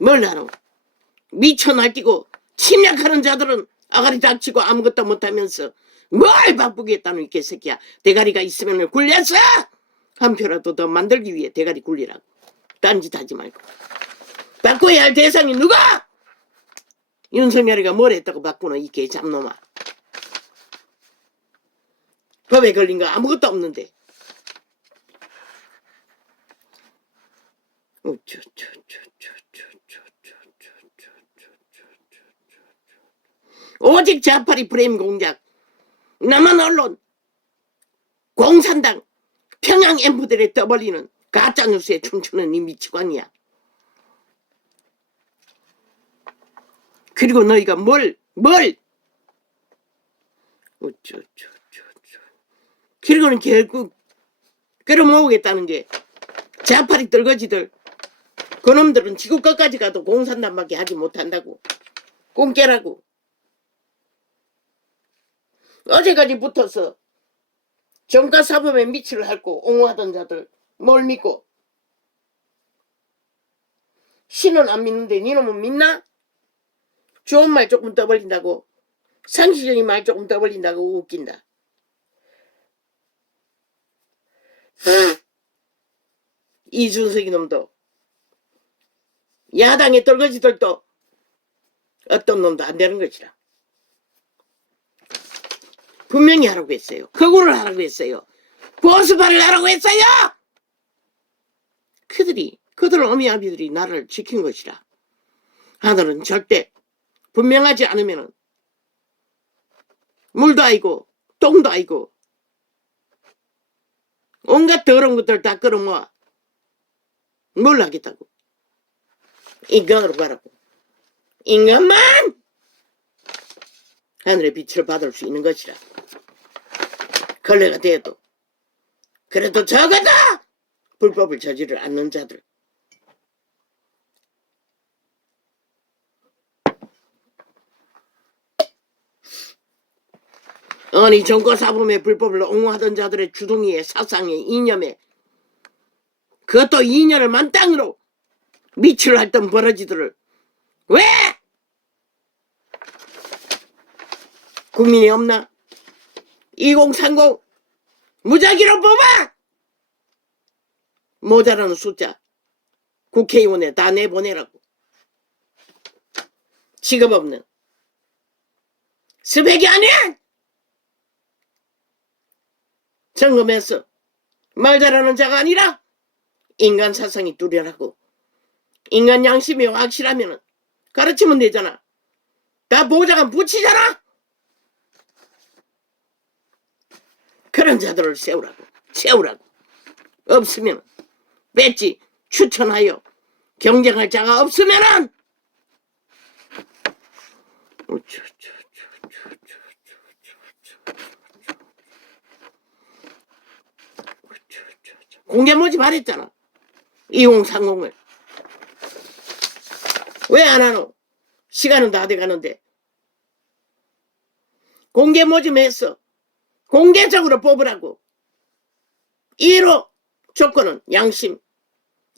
뭘 하노? 미쳐 날뛰고 침략하는 자들은 아가리 닥치고 아무것도 못하면서 뭘 바쁘게 했다노 이 개새끼야. 대가리가 있으면 굴렸어. 한 표라도 더 만들기 위해 대가리 굴리라고. 딴짓 하지 말고. 바꿔야 할 대상이 누가? 윤석열이가 뭘 했다고 바꾸노 이 개잡놈아. 법에 걸린 거 아무것도 없는데. 오직 좌파리 프레임 공작, 남한 언론, 공산당, 평양 엠프들에 떠벌리는 가짜뉴스에 춤추는 이 미치광이야. 그리고 너희가 그리고는 결국 끌어모으겠다는 게 좌파리 떨거지들, 그놈들은 지구 끝까지 가도 공산당밖에 하지 못한다고. 꽁깨라고. 어제까지 붙어서 정가사범에 미치를 핥고 옹호하던 자들 뭘 믿고? 신은 안 믿는데 니놈은 믿나? 좋은 말 조금 떠벌린다고, 상식적인 말 조금 떠벌린다고 웃긴다. 이준석이 놈도, 야당의 떨거지들도 어떤 놈도 안 되는 것이라. 분명히 하라고 했어요. 거구를 하라고 했어요. 보수발을 하라고 했어요. 그들 어미아비들이 나라를 지킨 것이라. 하늘은 절대 분명하지 않으면 물도 아니고 똥도 아니고 온갖 더러운 것들 다 끌어모아 뭘 하겠다고. 인간으로 가라고. 인간만 하늘의 빛을 받을 수 있는 것이라. 걸레가 돼도 그래도 적어도 불법을 저지를 않는 자들. 아니 정과사범의 불법을 옹호하던 자들의 주둥이에 사상에 이념에, 그것도 이념을 만땅으로 미치를 했던 버러지들을 왜 국민이 없나? 2030 무작위로 뽑아! 모자라는 숫자 국회의원에 다 내보내라고. 직업 없는 스펙이 아니야! 점검해서 말 잘하는 자가 아니라 인간 사상이 뚜렷하고 인간 양심이 확실하면 가르치면 되잖아. 다 보좌관 붙이잖아. 그런 자들을 세우라고. 없으면 뺐지. 추천하여 경쟁할 자가 없으면은 공개 모집 안 했잖아. 2030을 왜 안 하노? 시간은 다 돼가는데. 공개 모집했어. 공개적으로 뽑으라고. 1호 조건은 양심,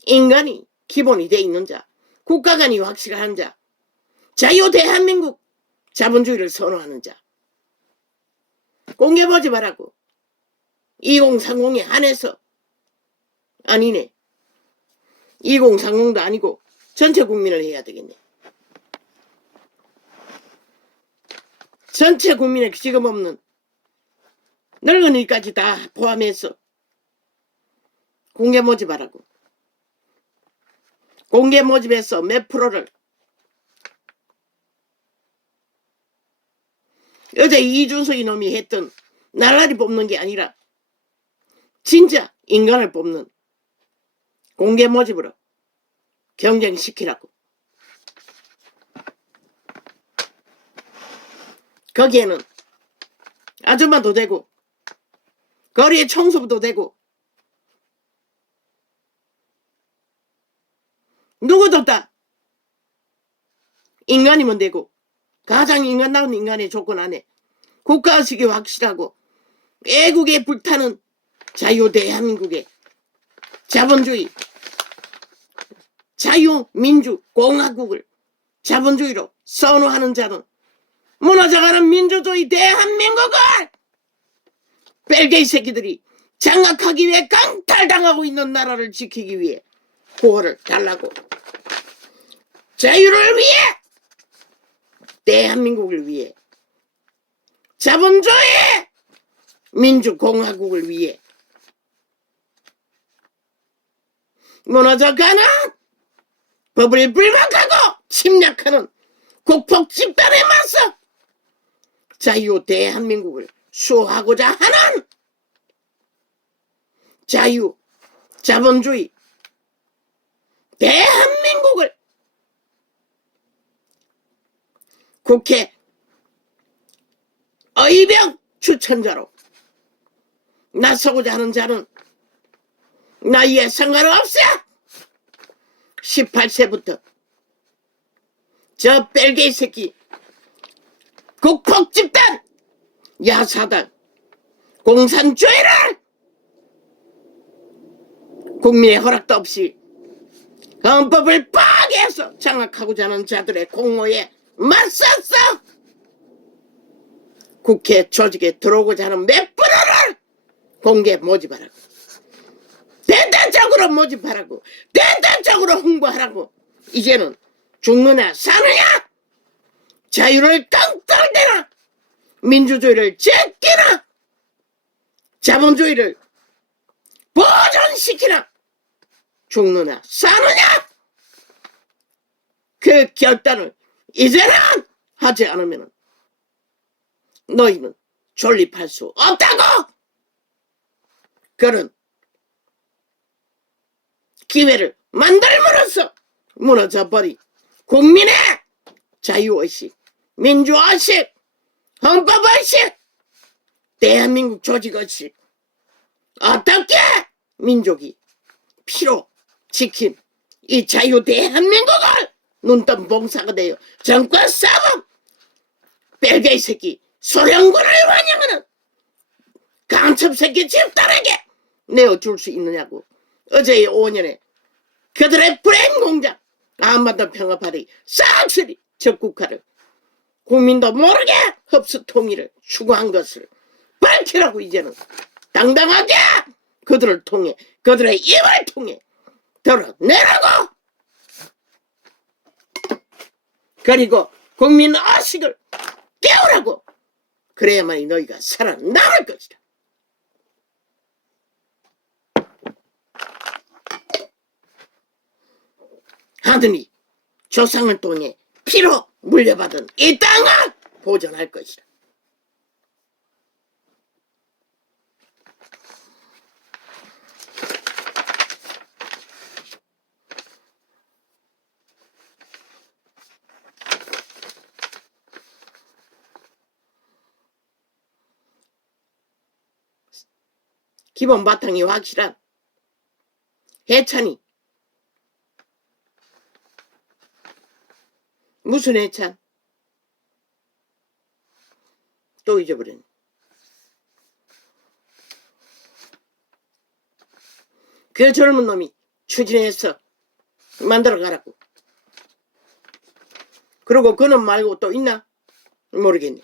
인간이 기본이 돼 있는 자, 국가관이 확실한 자, 자유 대한민국 자본주의를 선호하는 자. 공개 모집하라고. 2030에 한해서. 아니네. 2030도 아니고 전체 국민을 해야 되겠네. 전체 국민의 직업 없는 늙은이까지 다 포함해서 공개 모집하라고. 공개 모집해서 몇 프로를. 어제 이준석이 놈이 했던 날라리 뽑는 게 아니라 진짜 인간을 뽑는 공개 모집으로 경쟁시키라고. 거기에는 아줌마도 되고 거리에 청소부도 되고 누구도 다 인간이면 되고, 가장 인간다운 인간의 조건 안에 국가의식이 확실하고 애국에 불타는 자유 대한민국의 자본주의 자유민주공화국을 자본주의로 선호하는 자는 무너져가는 민주주의 대한민국을 벨게이 새끼들이 장악하기 위해 강탈당하고 있는 나라를 지키기 위해 구호를 달라고. 자유를 위해, 대한민국을 위해, 자본주의 민주공화국을 위해 무너져가는 법을 불박하고 침략하는 국폭 집단에 맞서 자유 대한민국을 수호하고자 하는 자유 자본주의 대한민국을 국회 의병 추천자로 나서고자 하는 자는 나이에 상관없어. 18세부터 저 벨게이 새끼 국폭 집단 야사당 공산주의를 국민의 허락도 없이 헌법을 파괴해서 장악하고자 하는 자들의 공모에 맞섰어. 국회 조직에 들어오고자 하는 몇 프로를 공개 모집하라고, 대대적으로 모집하라고, 대대적으로 홍보하라고. 이제는 죽느냐 사느냐, 자유를 깡떨대나 민주주의를 제끼나 자본주의를 보존시키나, 죽느냐 사느냐, 그 결단을 이제는 하지 않으면 너희는 존립할 수 없다고. 그런 기회를 만들므로써 무너져버린 국민의 자유의식, 민주의식, 헌법의식, 대한민국 조직의식, 어떻게 민족이 피로 지킨 이 자유 대한민국을 눈뜬 봉사가 되어 정권 싸움 벨게이 새끼 소련군을 환영하는 강첩 새끼 집단에게 내어줄 수 있느냐고. 어제의 5년에 그들의 브레인 공작 한반도 평화파리 싹쓸이 적국화를 국민도 모르게 흡수 통일을 추구한 것을 밝히라고. 이제는 당당하게 그들을 통해, 그들의 입을 통해 드러내라고. 그리고 국민 의식을 깨우라고. 그래야만이 너희가 살아남을 것이다. 하더니 조상을 통해 피로 물려받은 이 땅을 보존할 것이다. 기본 바탕이 확실한 해찬이. 무슨 해찬? 또 잊어버렸네. 그 젊은 놈이 추진해서 만들어가라고. 그리고 그놈 말고 또 있나? 모르겠네.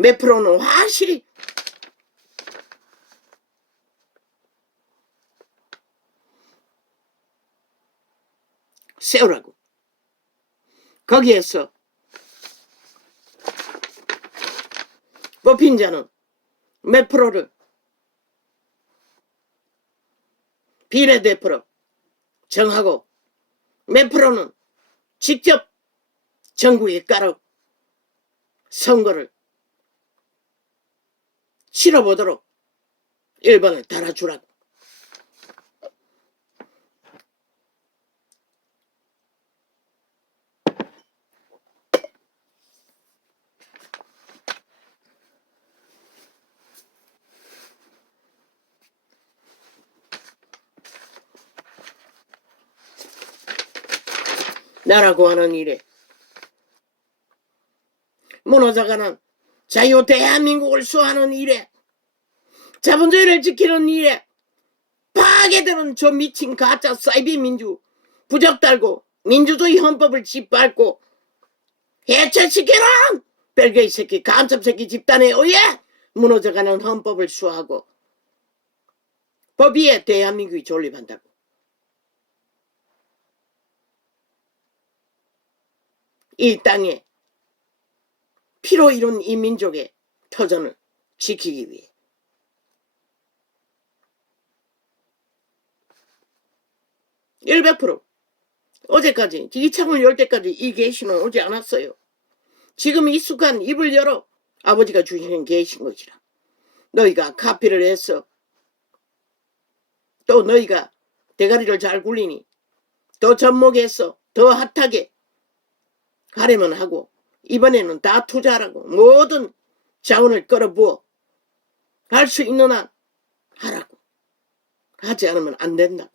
몇 프로는 확실히 세우라고. 거기에서 뽑힌 자는 몇 프로를 비례대표로 정하고 몇 프로는 직접 전국에 깔아 선거를 치러보도록 일방을 달아주라고. 나라고 하는 일에 무너져가는 자유 대한민국을 수호하는 일에 자본주의를 지키는 일에 파괴되는 저 미친 가짜 사이비 민주 부적 달고 민주주의 헌법을 짓밟고 해체시키라! 벨기에 새끼 간첩 새끼 집단에 의해 무너져가는 헌법을 수호하고 법 위에 대한민국이 존립한다고. 이 땅에 피로 이룬 이 민족의 터전을 지키기 위해. (100% 어제까지 이 창을 열 때까지 이 계시는 오지 않았어요. 지금 이 순간 입을 열어 아버지가 주시는 계신 것이라. 너희가 카피를 했어. 또 너희가 대가리를 잘 굴리니 더 접목해서 더 핫하게 하려면 하고 이번에는 다 투자하라고 모든 자원을 끌어부어 할 수 있는 한 하라고. 하지 않으면 안 된다고.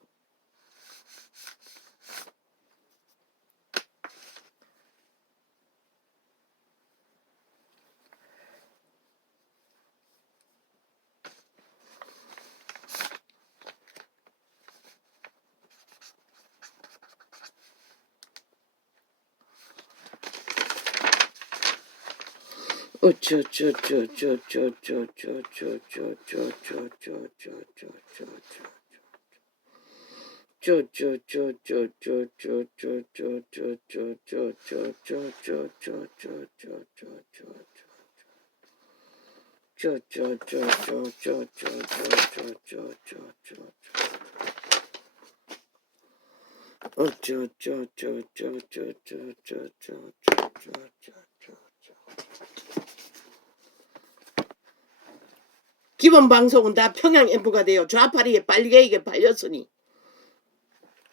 기본 방송은 다 평양 앰프가 돼요. 좌파리에 빨리게 팔렸으니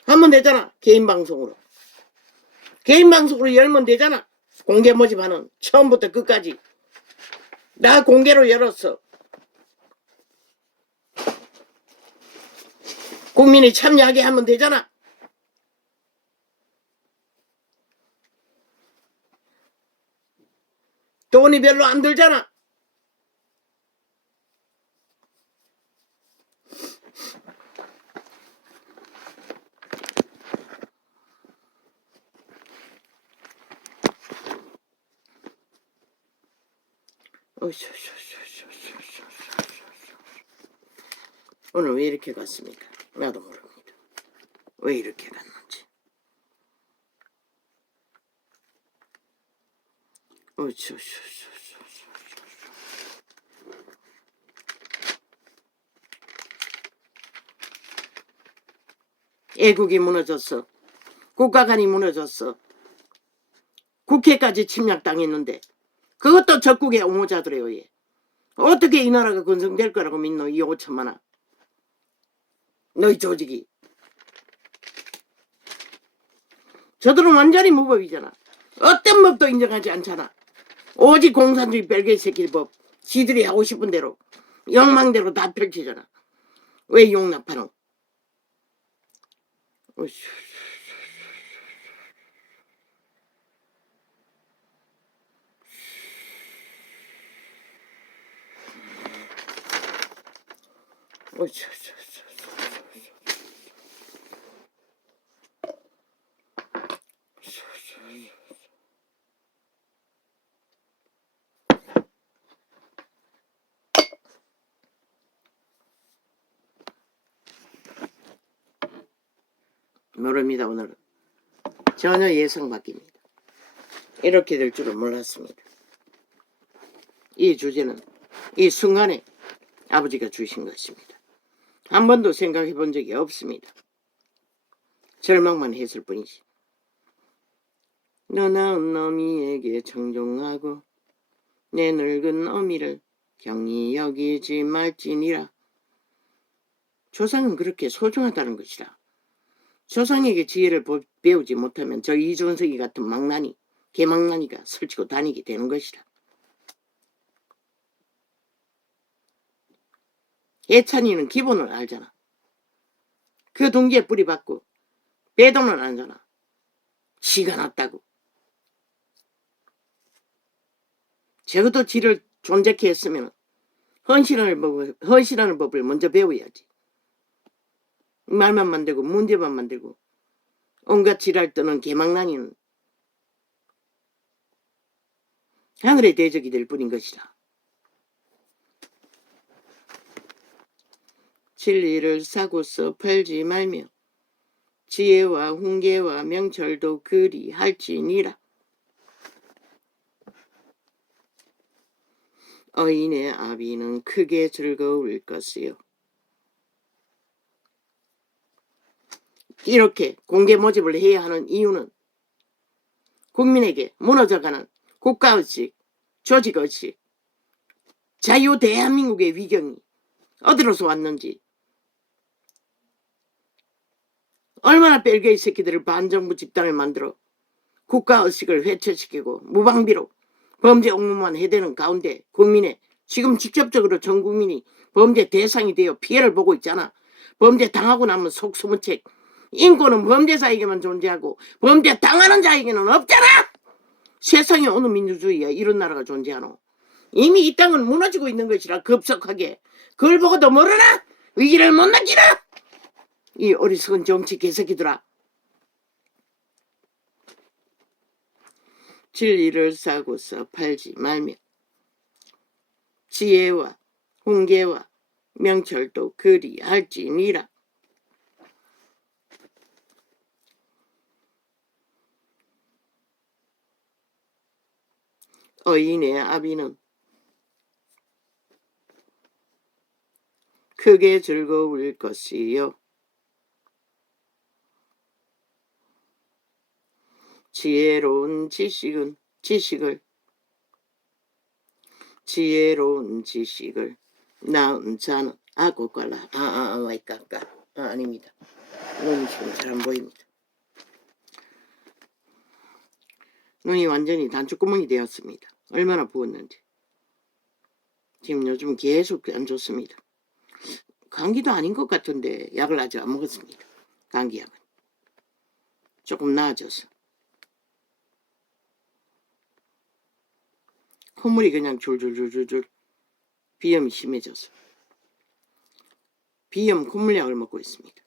하면 되잖아. 개인 방송으로 열면 되잖아. 공개 모집하는 처음부터 끝까지 나 공개로 열었어. 국민이 참여하게 하면 되잖아. 돈이 별로 안 들잖아. 오늘 왜 이렇게 갔습니까? 나도 모릅니다. 왜 이렇게 갔는지. 애국이 무너졌어. 국가관이 무너졌어. 국회까지 침략당했는데 그것도 적국의 옹호자들에 의해. 어떻게 이 나라가 건성될 거라고 믿노? 이 5천만원. 너희 조직이. 저들은 완전히 무법이잖아. 어떤 법도 인정하지 않잖아. 오직 공산주의 벨기에 새끼 법. 지들이 하고 싶은 대로 욕망대로 다 펼치잖아. 왜 용납하노? 모릅니다. 오늘은 전혀 예상 밖입니다. 이렇게 될 줄은 몰랐습니다. 이 주제는 이 순간에 아버지가 주신 것입니다. 한 번도 생각해 본 적이 없습니다. 절망만 했을 뿐이지. 너 낳은 어미에게 청종하고 내 늙은 어미를 경히 여기지 말지니라. 조상은 그렇게 소중하다는 것이라. 조상에게 지혜를 배우지 못하면 저 이준석이 같은 망나니, 개망나니가 설치고 다니게 되는 것이라. 예찬이는 기본을 알잖아. 그 동기에 뿌리 받고 배동은 알잖아. 지가 났다고. 적어도 지를 존재케 했으면 헌신하는 법을 먼저 배워야지. 말만 만들고 문제만 만들고 온갖 지랄 떠는 개망나니는 하늘의 대적이 될 뿐인 것이라. 진리를 사고서 팔지 말며 지혜와 훈계와 명철도 그리 할지니라. 어인의 아비는 크게 즐거울 것이요. 이렇게 공개 모집을 해야 하는 이유는 국민에게 무너져가는 국가의식, 조직의식, 자유 대한민국의 위경이 어디로서 왔는지, 얼마나 벨기에 새끼들을 반정부 집단을 만들어 국가의식을 회초시키고 무방비로 범죄 옹호만 해대는 가운데 국민의 지금 직접적으로 전 국민이 범죄 대상이 되어 피해를 보고 있잖아. 범죄 당하고 나면 속 숨은 책. 인권은 범죄자에게만 존재하고 범죄 당하는 자에게는 없잖아. 세상에 어느 민주주의야 이런 나라가 존재하노. 이미 이 땅은 무너지고 있는 것이라 급속하게. 그걸 보고도 모르나? 위기를 못 느끼나? 이 어리석은 정치 개새끼들아. 진리를 사고서 팔지 말며 지혜와 훈계와 명철도 그리 할지니라. 어인의 아비는 크게 즐거울 것이요. 지혜로운 지식을 낳은 자는 고깔라. 와이까까. 아닙니다. 눈이 지금 잘 안 보입니다. 눈이 완전히 단추구멍이 되었습니다. 얼마나 부었는지. 지금 요즘 계속 안 좋습니다. 감기도 아닌 것 같은데 약을 아직 안 먹었습니다. 감기약은. 조금 나아져서. 콧물이 그냥 줄줄줄줄줄. 비염이 심해져서. 비염 콧물약을 먹고 있습니다.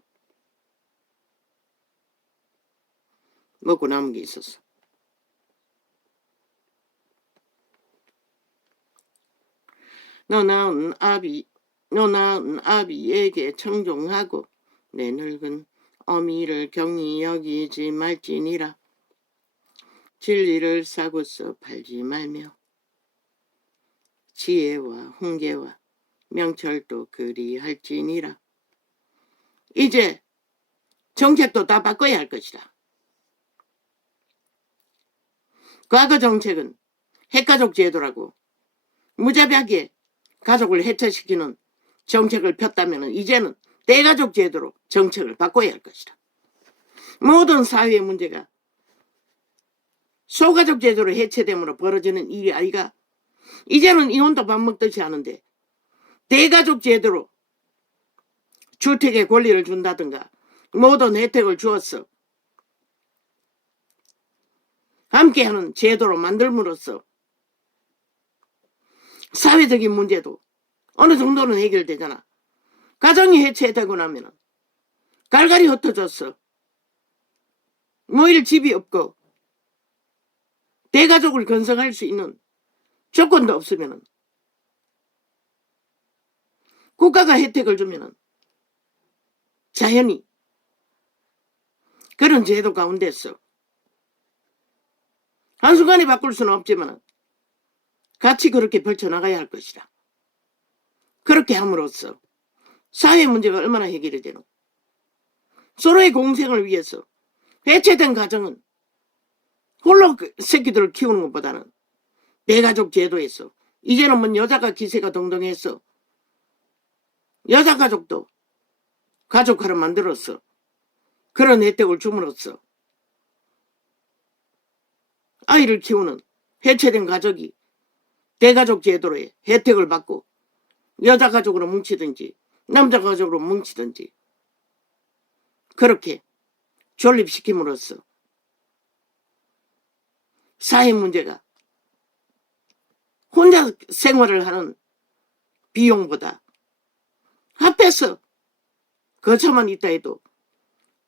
먹고 남은 게 있었어. 너 낳은 아비에게 청종하고 내 늙은 어미를 경히 여기지 말지니라. 진리를 사고서 팔지 말며 지혜와 훈계와 명철도 그리 할지니라. 이제 정책도 다 바꿔야 할 것이다. 과거 정책은 핵가족 제도라고 무자비하게 가족을 해체시키는 정책을 폈다면 이제는 대가족 제도로 정책을 바꿔야 할 것이다. 모든 사회의 문제가 소가족 제도로 해체됨으로 벌어지는 일이 아이가. 이제는 이혼도 밥 먹듯이 하는데 대가족 제도로 주택의 권리를 준다든가 모든 혜택을 주었어. 함께하는 제도로 만들므로써 사회적인 문제도 어느 정도는 해결되잖아. 가정이 해체되고 나면 갈갈이 흩어졌어. 모일 집이 없고 대가족을 건설할 수 있는 조건도 없으면 국가가 혜택을 주면 자연히 그런 제도 가운데서 한순간에 바꿀 수는 없지만 같이 그렇게 펼쳐나가야 할 것이다. 그렇게 함으로써 사회 문제가 얼마나 해결이 되노. 서로의 공생을 위해서 해체된 가정은 홀로 새끼들을 키우는 것보다는 대가족 제도에서 이제는 뭐 여자가 기세가 동동해서 여자 가족도 가족화를 만들어서 그런 혜택을 줌으로써 아이를 키우는 해체된 가족이 대가족 제도로의 혜택을 받고 여자 가족으로 뭉치든지 남자 가족으로 뭉치든지 그렇게 존립시킴으로써 사회 문제가 혼자 생활을 하는 비용보다 합해서 거처만 있다 해도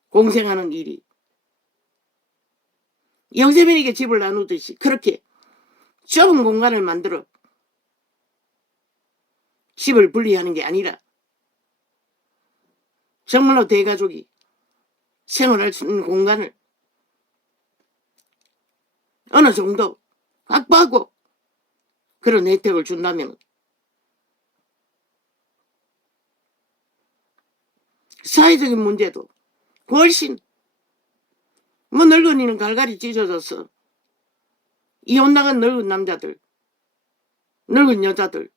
공생하는 일이 영세민에게 집을 나누듯이 그렇게 좁은 공간을 만들어 집을 분리하는 게 아니라 정말로 대가족이 생활할 수 있는 공간을 어느 정도 확보하고 그런 혜택을 준다면 사회적인 문제도 훨씬 늙은이는 갈갈이 찢어져서 이혼 나간 늙은 남자들, 늙은 여자들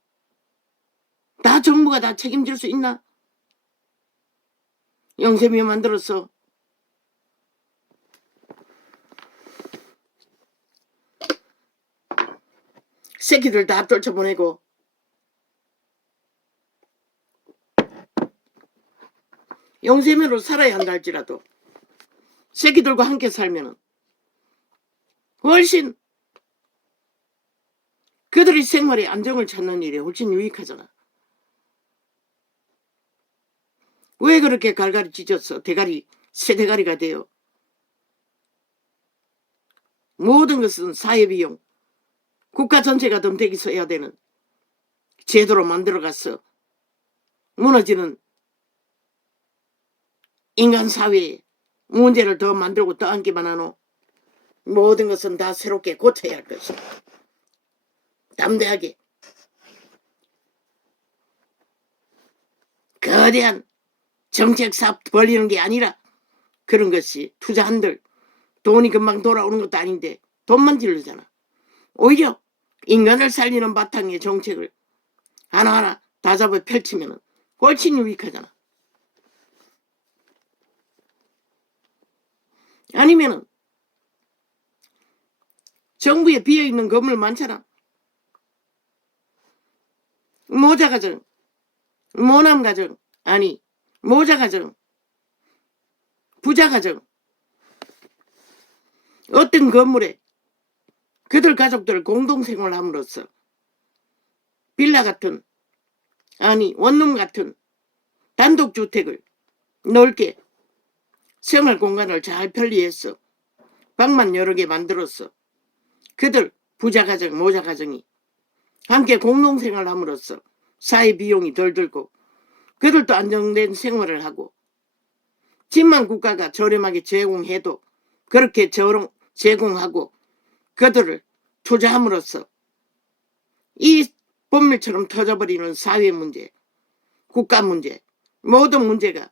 다 정부가 다 책임질 수 있나? 영세미 만들어서 새끼들 다 쫓아보내고 영세미로 살아야 한다 할지라도 새끼들과 함께 살면은 훨씬 그들의 생활에 안정을 찾는 일이 훨씬 유익하잖아. 왜 그렇게 갈갈이 찢어서 대가리 새 대가리가 돼요? 모든 것은 사회비용 국가 전체가 덤대기 서야 되는 제도로 만들어가서 무너지는 인간 사회에 문제를 더 만들고 떠안기만 하노. 모든 것은 다 새롭게 고쳐야 할 것이다. 담대하게 거대한 정책 사업 벌리는 게 아니라 그런 것이 투자한들 돈이 금방 돌아오는 것도 아닌데 돈만 질르잖아. 오히려 인간을 살리는 바탕의 정책을 하나하나 다 잡아 펼치면 훨씬 유익하잖아. 아니면은 정부에 비어있는 건물 많잖아. 모자 가정, 모남 가정, 아니 모자 가정, 부자 가정 어떤 건물에 그들 가족들 공동생활을 함으로써 빌라 같은 아니 원룸 같은 단독주택을 넓게 생활 공간을 잘 편리해서 방만 여러 개 만들어서 그들 부자 가정 모자 가정이 함께 공동생활을 함으로써 사회 비용이 덜 들고 그들도 안정된 생활을 하고 집만 국가가 저렴하게 제공해도 그렇게 제공하고 그들을 투자함으로써 이 본밀처럼 터져버리는 사회 문제, 국가 문제, 모든 문제가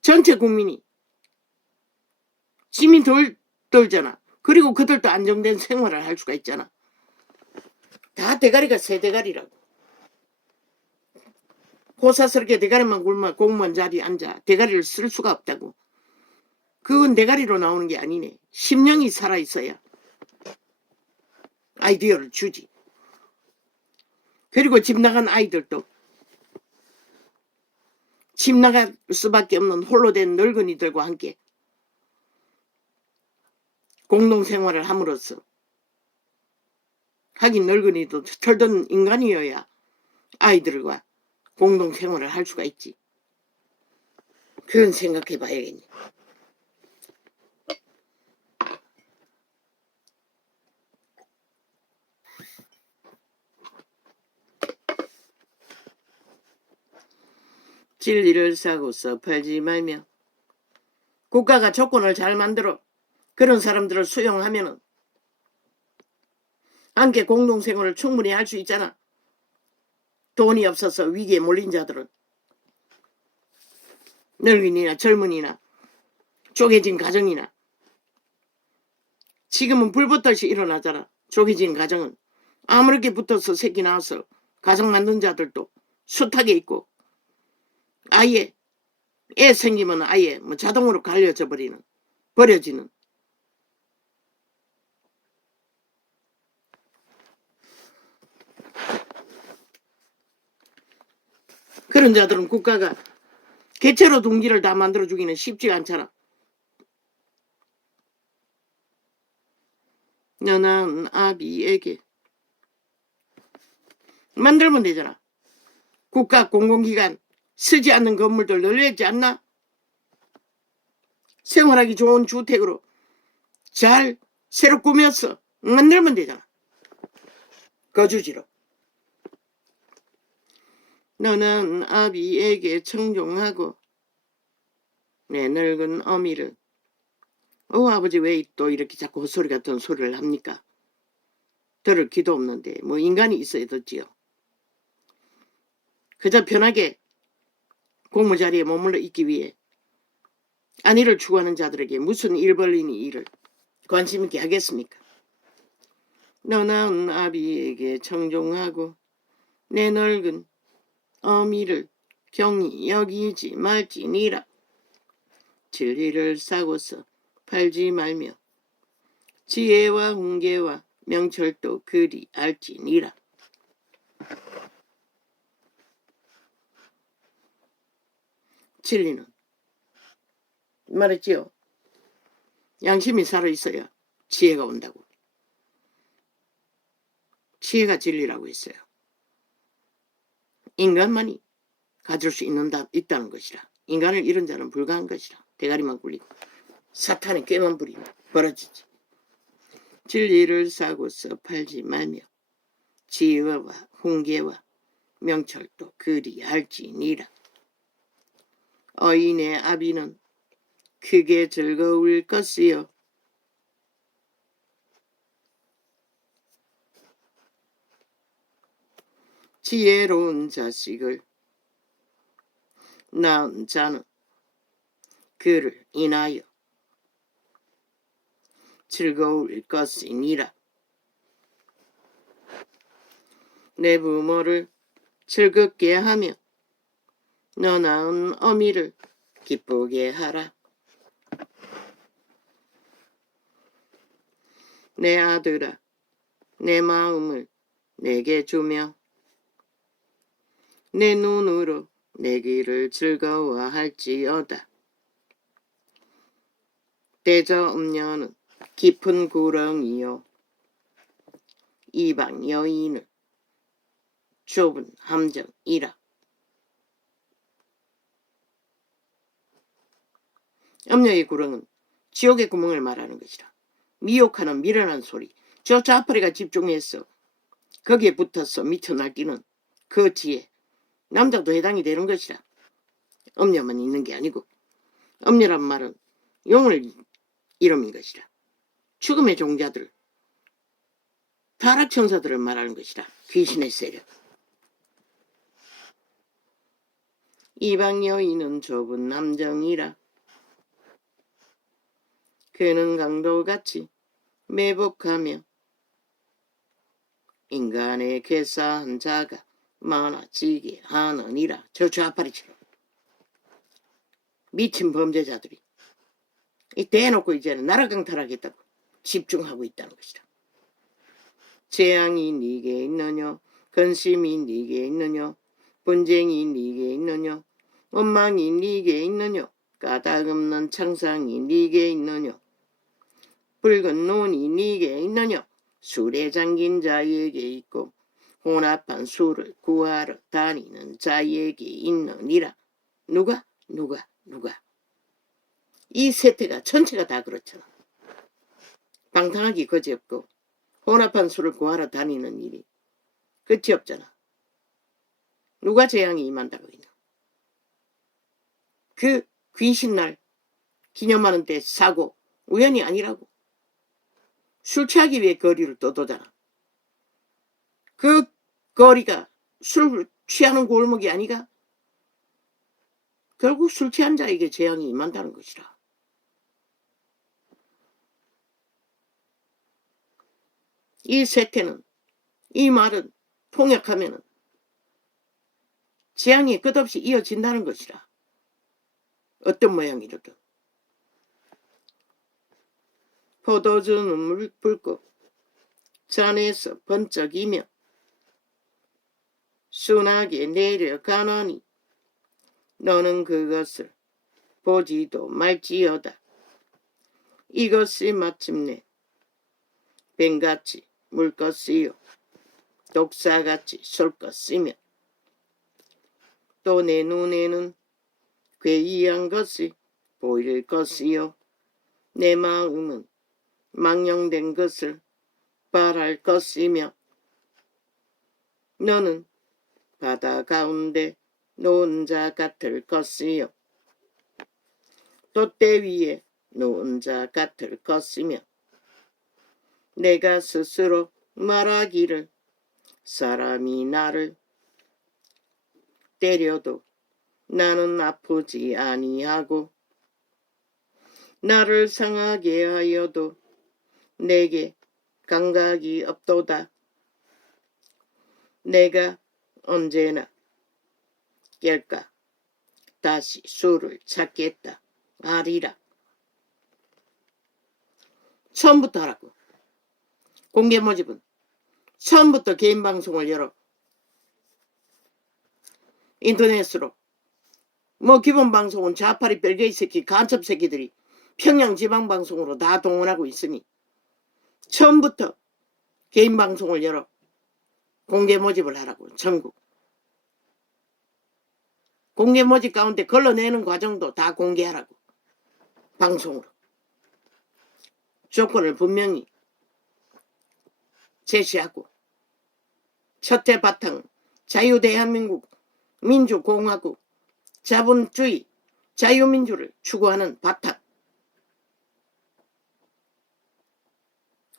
전체 국민이 짐이 덜 들잖아. 그리고 그들도 안정된 생활을 할 수가 있잖아. 다 대가리가 새 대가리라고. 호사스럽게 대가리만 굴면 공무원 자리에 앉아 대가리를 쓸 수가 없다고. 그건 대가리로 나오는 게 아니네. 심령이 살아있어야 아이디어를 주지. 그리고 집 나간 아이들도 집 나갈 수밖에 없는 홀로 된 늙은이들과 함께 공동생활을 함으로써 하긴 늙은이도 털던 인간이어야 아이들과 공동생활을 할 수가 있지. 그건 생각해 봐야겠네. 진리를 사고서 팔지 말며 국가가 조건을 잘 만들어 그런 사람들을 수용하면은 함께 공동생활을 충분히 할 수 있잖아. 돈이 없어서 위기에 몰린 자들은 늙은이나 젊은이나 쪼개진 가정이나 지금은 불붙듯이 일어나잖아. 쪼개진 가정은 아무렇게 붙어서 새끼 낳아서 가정 만든 자들도 숱하게 있고 아예 애 생기면 아예 뭐 자동으로 갈려져 버려지는 그런 자들은 국가가 개체로 둥지를 다 만들어주기는 쉽지가 않잖아. 너는 아비에게 만들면 되잖아. 국가 공공기관 쓰지 않는 건물들 늘렸지 않나? 생활하기 좋은 주택으로 잘 새로 꾸몄어. 만들면 되잖아. 거주지로. 너는 아비에게 청종하고 내 늙은 어미를 아버지 왜 또 이렇게 자꾸 헛소리 같은 소리를 합니까? 들을 기도 없는데 뭐 인간이 있어야 듣지요. 그저 편하게 공무자리에 머물러 있기 위해 안위를 추구하는 자들에게 무슨 일 벌리니 일을 관심 있게 하겠습니까? 너는 아비에게 청종하고 내 늙은 어미를 경히 여기지 말지니라. 진리를 싸고서 팔지 말며 지혜와 훈계와 명철도 그리 알지니라. 진리는 말했지요. 양심이 살아있어야 지혜가 온다고. 지혜가 진리라고 했어요. 인간만이 가질 수 있다는 것이라. 인간을 잃은 자는 불가한 것이라. 대가리만 굴리고 사탄의 꾀만 부리면 벌어지지. 진리를 싸고서 팔지 말며 지혜와 훈계와 명철도 그리 알지니라. 어인의 아비는 크게 즐거울 것이요 지혜로운 자식을 낳은 자는 그를 인하여 즐거울 것이니라. 내 부모를 즐겁게 하며 너 낳은 어미를 기쁘게 하라. 내 아들아, 내 마음을 내게 주며 내 눈으로 내 귀를 즐거워할지어다. 대저 음녀는 깊은 구렁이요 이방 여인은 좁은 함정이라. 음녀의 구렁은 지옥의 구멍을 말하는 것이라. 미혹하는 미련한 소리. 저 자파리가 집중해서 거기에 붙어서 미쳐 날뛰는 그 지혜. 남자도 해당이 되는 것이라. 음녀만 있는 게 아니고 음녀란 말은 용을 이름인 것이라. 죽음의 종자들, 타락천사들을 말하는 것이라. 귀신의 세력. 이방 여인은 좁은 남정이라. 그는 강도같이 매복하며 인간의 괴사한 자가 많아지게 하느니라. 저 좌파리처럼 미친 범죄자들이 대놓고 이제는 나라 강탈하겠다고 집중하고 있다는 것이라. 재앙이 네게 있느냐, 근심이 네게 있느냐, 분쟁이 네게 있느냐, 원망이 네게 있느냐, 까닭없는 창상이 네게 있느냐, 붉은 눈이 네게 있느냐, 술에 잠긴 자에게 있고 혼합한 술을 구하러 다니는 자에게 있느니라. 누가? 이 세태가 전체가 다 그렇잖아. 방탕하기 거지없고 혼합한 술을 구하러 다니는 일이 끝이 없잖아. 누가 재앙이 임한다고 했냐. 그 귀신날 기념하는 데 사고 우연이 아니라고. 술 취하기 위해 거리를 떠도잖아. 그 거리가 술 취하는 골목이 아니가? 결국 술 취한 자에게 재앙이 임한다는 것이라. 이 세태는, 이 말은 통역하면은 재앙이 끝없이 이어진다는 것이라. 어떤 모양이로든. 포도주 눈물 붉고 잔에서 번쩍이며 순하게 내려가노니 너는 그것을 보지도 말지어다. 이것이 마침내 뱀같이 물 것이요 독사같이 쏠 것이며 또 내 눈에는 괴이한 것이 보일 것이요 내 마음은 망령된 것을 바랄 것이며 너는 바다 가운데 놓은 자 같을 것이요 돛대 위에 놓은 자 같을 것이며 내가 스스로 말하기를 사람이 나를 때려도 나는 아프지 아니하고 나를 상하게 하여도 내게 감각이 없도다. 내가 언제나 깰까 다시 수를 찾겠다 하리라. 처음부터 하라고. 공개 모집은 처음부터 개인 방송을 열어 인터넷으로 뭐 기본 방송은 좌파리 별개의 새끼 간첩 새끼들이 평양 지방 방송으로 다 동원하고 있으니 처음부터 개인 방송을 열어 공개 모집을 하라고. 전국 공개 모집 가운데 걸러내는 과정도 다 공개하라고. 방송으로 조건을 분명히 제시하고 첫째 바탕 자유대한민국 민주공화국 자본주의 자유민주를 추구하는 바탕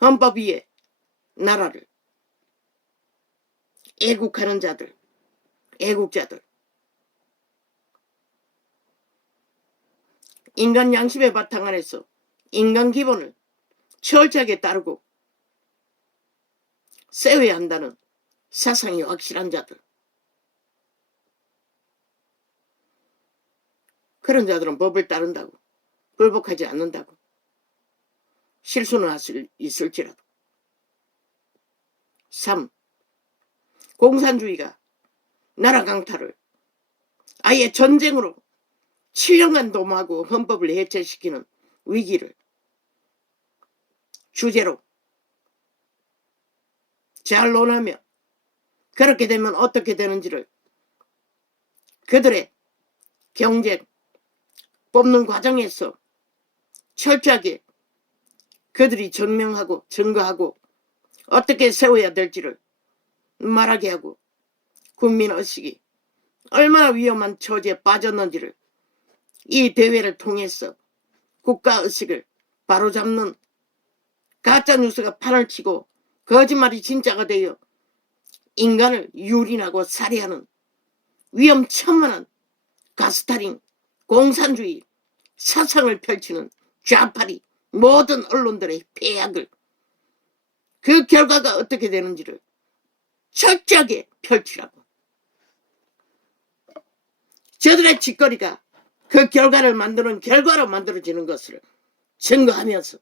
헌법 위에 나라를 애국하는 자들 애국자들 인간 양심의 바탕 안에서 인간 기본을 철저하게 따르고 세워야 한다는 사상이 확실한 자들 그런 자들은 법을 따른다고 불복하지 않는다고 실수는 할 수 있을지라도 3. 공산주의가 나라 강탈을 아예 전쟁으로 7년간 도모하고 헌법을 해체시키는 위기를 주제로 잘 논하며 그렇게 되면 어떻게 되는지를 그들의 경쟁 뽑는 과정에서 철저하게 그들이 증명하고 증거하고 어떻게 세워야 될지를 말하게 하고 국민의식이 얼마나 위험한 처지에 빠졌는지를 이 대회를 통해서 국가의식을 바로잡는 가짜뉴스가 판을 치고 거짓말이 진짜가 되어 인간을 유린하고 살해하는 위험천만한 가스타링 공산주의 사상을 펼치는 좌파리 모든 언론들의 폐악을 그 결과가 어떻게 되는지를 철저하게 펼치라고. 저들의 짓거리가 그 결과를 만드는 결과로 만들어지는 것을 증거하면서